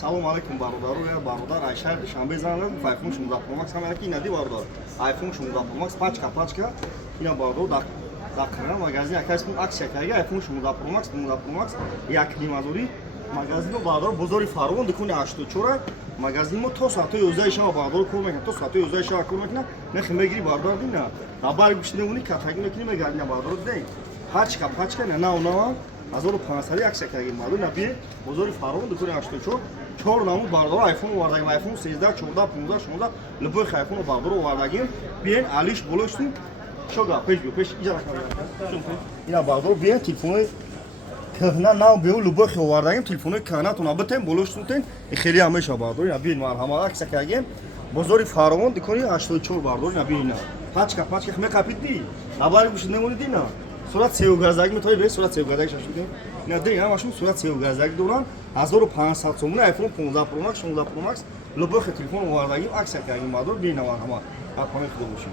Салом алейкум бародару я бародар Айшар Душанбе занам iPhone 16 Pro Max камера ки нади бародар iPhone 16 Pro Max пачка ина бародар дар канал магазин якас аксия кайга iPhone 16 Pro Max як нимазори магазин бародар бозори Фарвон дикуни 84 магазин мо то соати 11 шаба бародар кор мекунад то соати 11 шаба кор мекунад не химегири бародар дина набар гушнемуни катаги мекуни мегардина бародар дей пачка на 1500 аксия кайги маду наби бозори Фарвон дикуни 84 چهار نامو باردار آیفون واردگیم آیفون 13 14 15 16 لبوی آیفون باردار واردگیم بیاین علیش بلوشتیم شوگا پیش اینجا راکم اینا باردار بیاین تلفن کهنه نام بیو لبوی واردگیم تلفن کهنه تون ابتیم بلوشتون خیلی همیشه باردار اینا بیاین مرحمت عکس کردیم بازاری فراوان دکانی 84 باردار اینا بیاین پاچکا خمه کپیت دی نباری گوش نمونید اینا صورت سیو گازاگ میتونی به صورت سیو گازاگ شدیم اینا دیگه همشون صورت سیو گازاگ دوران 1500 сомон iPhone 15 Pro Max 16 Pro Max любой телефон واردگی عکس کردیم مادر بینوار همه اپامه خود باشیم